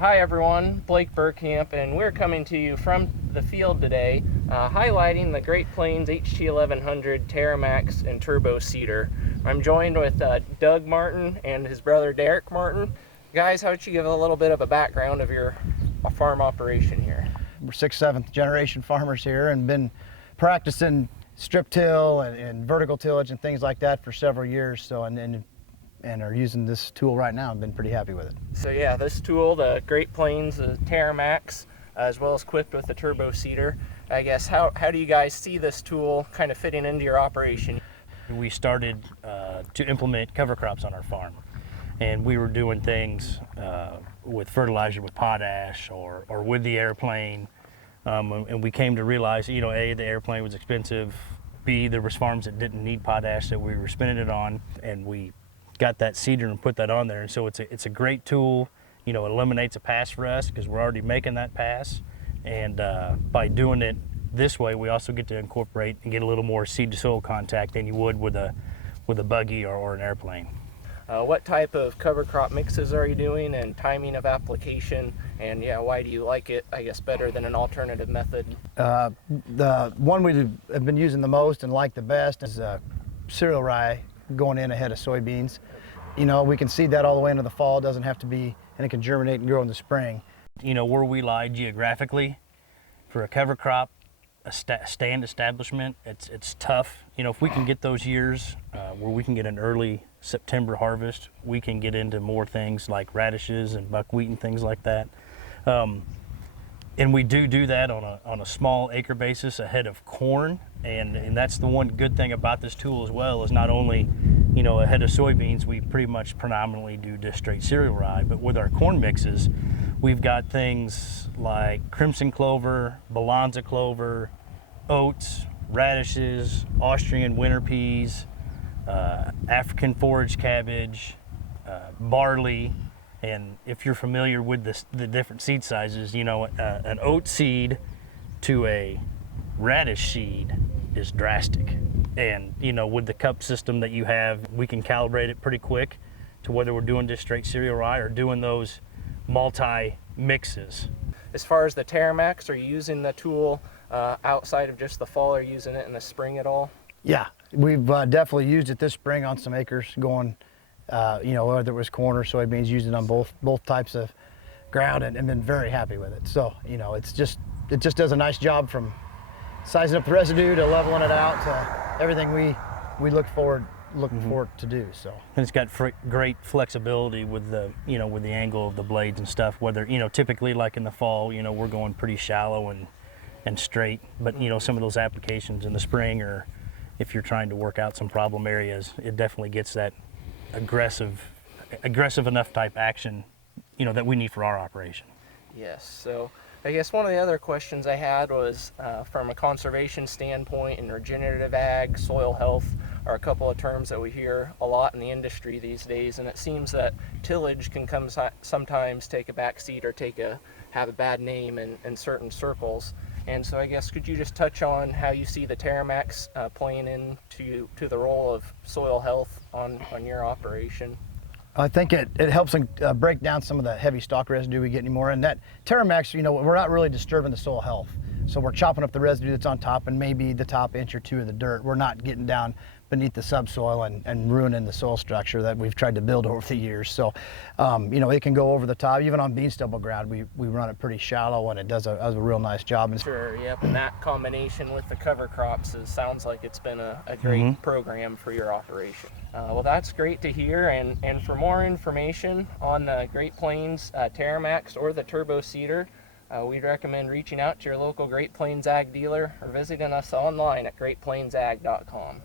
Hi everyone, Blake Burkamp, and we're coming to you from the field today, highlighting the Great Plains HT1100 Terra-Max and Turbo Seeder. I'm joined with Doug Martin and his brother Derek Martin. Guys, how would you give a little bit of a background of your farm operation here? We're 6th, 7th generation farmers here and been practicing strip till and vertical tillage and things like that for several years. So and are using this tool right now and been pretty happy with it. So yeah, this tool, the Great Plains Terra-Max, as well as equipped with the Turbo Seeder. I guess, how do you guys see this tool kind of fitting into your operation? We started to implement cover crops on our farm, and we were doing things with fertilizer with potash or with the airplane, and we came to realize, you know, A, the airplane was expensive, B, there was farms that didn't need potash that we were spending it on, and we got that seeder and put that on there. And so it's a great tool. You know, it eliminates a pass for us because we're already making that pass, and by doing it this way, we also get to incorporate and get a little more seed to soil contact than you would with a buggy or an airplane. What type of cover crop mixes are you doing, and timing of application, and yeah, why do you like it, I guess, better than an alternative method? The one we have been using the most and like the best is cereal rye going in ahead of soybeans. You know, we can seed that all the way into the fall. It doesn't have to be, and it can germinate and grow in the spring. You know, where we lie geographically, for a cover crop, a stand establishment, it's tough. You know, if we can get those years where we can get an early September harvest, we can get into more things like radishes and buckwheat and things like that. And we do that on a small acre basis ahead of corn, and that's the one good thing about this tool as well, is not only, you know, ahead of soybeans, we pretty much predominantly do just straight cereal rye, but with our corn mixes, we've got things like crimson clover, balanza clover, oats, radishes, Austrian winter peas, African forage cabbage, barley. And if you're familiar with the different seed sizes, you know, an oat seed to a radish seed is drastic. And, you know, with the cup system that you have, we can calibrate it pretty quick to whether we're doing just straight cereal rye or doing those multi-mixes. As far as the Terra-Max, are you using the tool outside of just the fall, or using it in the spring at all? Yeah, we've definitely used it this spring on some acres going, you know, whether it was corn or soybeans, used it on both types of ground and been very happy with it. So, you know, it just does a nice job from sizing up the residue to leveling it out to everything we look forward to do. So, and it's got great flexibility with the, you know, with the angle of the blades and stuff. Whether, you know, typically like in the fall, you know, we're going pretty shallow and straight, but, you know, some of those applications in the spring, or if you're trying to work out some problem areas, it definitely gets that aggressive enough type action, you know, that we need for our operation. Yes. So I guess one of the other questions I had was from a conservation standpoint, and regenerative ag, soil health are a couple of terms that we hear a lot in the industry these days, and it seems that tillage can sometimes take a backseat or have a bad name in certain circles. And so I guess, could you just touch on how you see the Terra-Max playing into the role of soil health on your operation? I think it helps break down some of the heavy stalk residue we get anymore. And that Terra-Max, you know, we're not really disturbing the soil health. So we're chopping up the residue that's on top and maybe the top inch or two of the dirt. We're not getting down beneath the subsoil and ruining the soil structure that we've tried to build over the years. So, you know, it can go over the top. Even on bean stubble ground, we run it pretty shallow, and it does a real nice job. Sure, yep, and that combination with the cover crops sounds like it's been a great program for your operation. Well, that's great to hear, and for more information on the Great Plains Terra-Max or the Turbo Seeder, we'd recommend reaching out to your local Great Plains Ag dealer or visiting us online at greatplainsag.com.